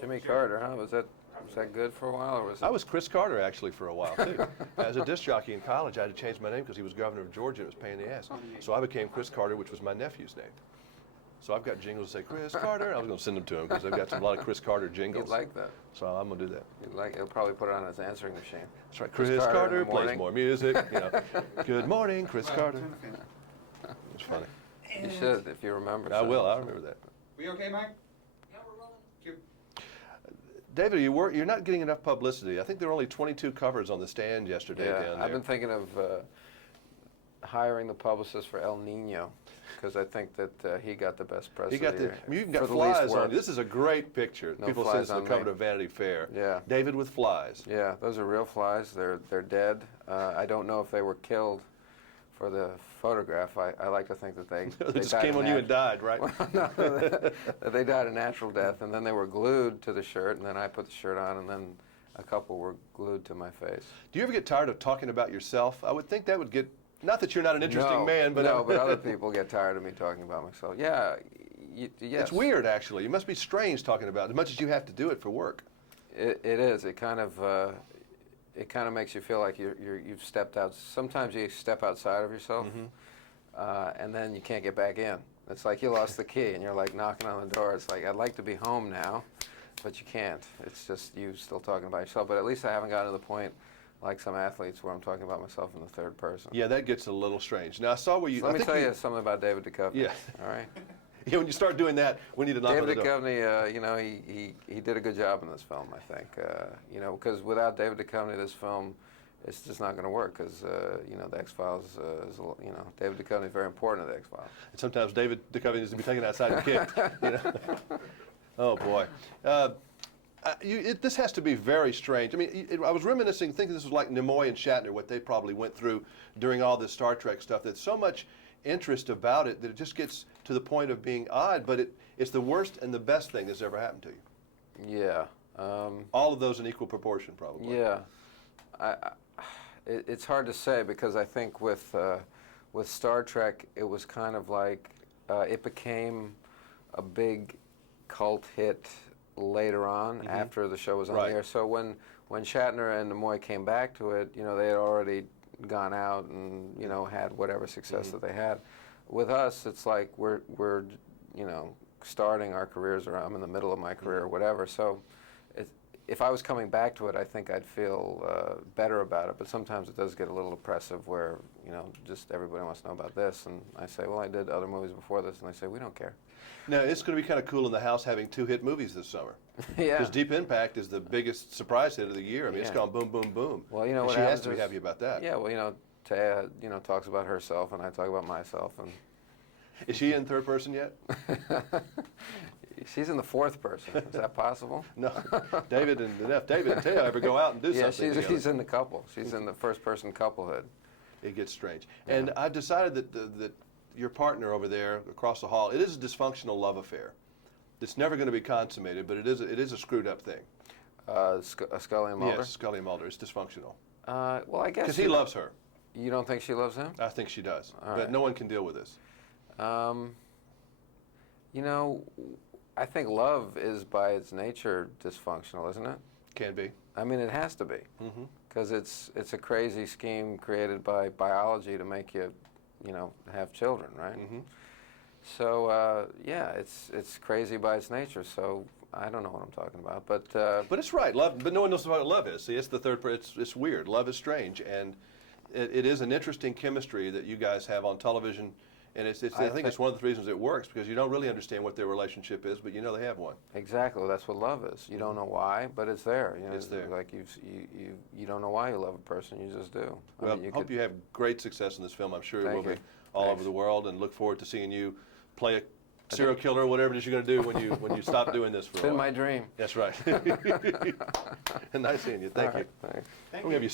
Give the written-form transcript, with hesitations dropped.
Jimmy Carter, huh? Was that good for a while, or was it? I was Chris Carter actually for a while too. As a disc jockey in college, I had to change my name because he was governor of Georgia and it was a pain in the ass. So I became Chris Carter, which was my nephew's name. So I've got jingles that say Chris Carter. I was going to send them to him because they've got a lot of Chris Carter jingles. You'd like that. So I'm going to do that. He'll probably put it on his answering machine. That's right. Chris Carter plays more music. You know, good morning, Chris Carter. It's funny. You should, if you remember. I will. I remember that. We okay, Mike? Yeah, we're rolling. Cute. David, you're not getting enough publicity. I think there were only 22 covers on the stand yesterday down there. I've been thinking of hiring the publicist for El Nino because I think that he got the best press. He got you even got flies on you. This is a great picture. No People say it's the cover of Vanity Fair. Yeah. David with flies. Yeah, those are real flies. They're dead. I don't know if they were killed for the photograph. I like to think that they just came on you and died, right? No, they died a natural death, and then they were glued to the shirt, and then I put the shirt on, and then a couple were glued to my face. Do you ever get tired of talking about yourself? I would think that would get, not that you're not an interesting man, but... No, but other people get tired of me talking about myself. Yeah, yes. It's weird, actually. It must be strange talking about it, as much as you have to do it for work. It is. It kind of makes you feel like you've stepped out. Sometimes you step outside of yourself, and then you can't get back in. It's like you lost the key, and you're like knocking on the door. It's like, I'd like to be home now, but you can't. It's just you still talking about yourself. But at least I haven't gotten to the point like some athletes where I'm talking about myself in the third person. Yeah, that gets a little strange. Now, I saw where you... So let me tell you something about David Duchovny. Yeah. All right? Yeah, when you start doing that, we need to knock on the door. David Duchovny, you know, he did a good job in this film, I think. You know, because without David Duchovny, this film, it's just not going to work. Because you know, the X-Files is, you know, David Duchovny is very important to the X-Files. And sometimes David Duchovny needs to be taken outside and kicked. You know? Oh boy. This has to be very strange. I mean, I was reminiscing, thinking this was like Nimoy and Shatner, what they probably went through during all this Star Trek stuff. There's so much interest about it that it just gets to the point of being odd, but it's the worst and the best thing that's ever happened to you. Yeah. All of those in equal proportion, probably. Yeah. It's hard to say because I think with Star Trek, it was kind of like it became a big cult hit later on after the show was on the air. So when Shatner and Nimoy came back to it, you know, they had already gone out and, you know, had whatever success that they had. With us, it's like we're you know, starting our careers, or I'm in the middle of my career or whatever. So if I was coming back to it, I think I'd feel better about it. But sometimes it does get a little oppressive where, you know, just everybody wants to know about this. And I say, well, I did other movies before this. And they say, we don't care. Now, it's going to be kind of cool in the house having 2 hit movies this summer. Yeah. Because Deep Impact is the biggest surprise hit of the year. I mean, it's gone boom, boom, boom. Well, you know and what she has to be happy about that. Yeah, well, you know, Taya, you know, talks about herself, and I talk about myself. And is she in third person yet? She's in the fourth person. Is that possible? No. David and Taya ever go out and do something together. She's in the couple. She's in the first person couplehood. It gets strange. Yeah. And I've decided that your partner over there across the hall, it is a dysfunctional love affair. It's never going to be consummated, but it is a screwed up thing. Scully and Mulder? Yes, Scully and Mulder. It's dysfunctional. Well, I guess... Because he loves her. You don't think she loves him? I think she does. All but no one can deal with this. You know, I think love is by its nature dysfunctional, isn't it? Can be. I mean, it has to be. Because it's a crazy scheme created by biology to make you, you know, have children, right? So, yeah, it's crazy by its nature, so I don't know what I'm talking about. But it's right. Love, but no one knows what love is. See, it's the third, it's weird. Love is strange, and it is an interesting chemistry that you guys have on television. And I think it's one of the reasons it works, because you don't really understand what their relationship is, but you know they have one. Exactly. Well, that's what love is. You don't know why, but it's there. You know, it's there. Like you don't know why you love a person. You just do. Well, I hope you have great success in this film. I'm sure it will be all over the world, and look forward to seeing you play a serial killer or whatever it is you're going to do when you stop doing this for a while. It's been my dream. That's right. And nice seeing you. Thank you. Thanks. We'll have you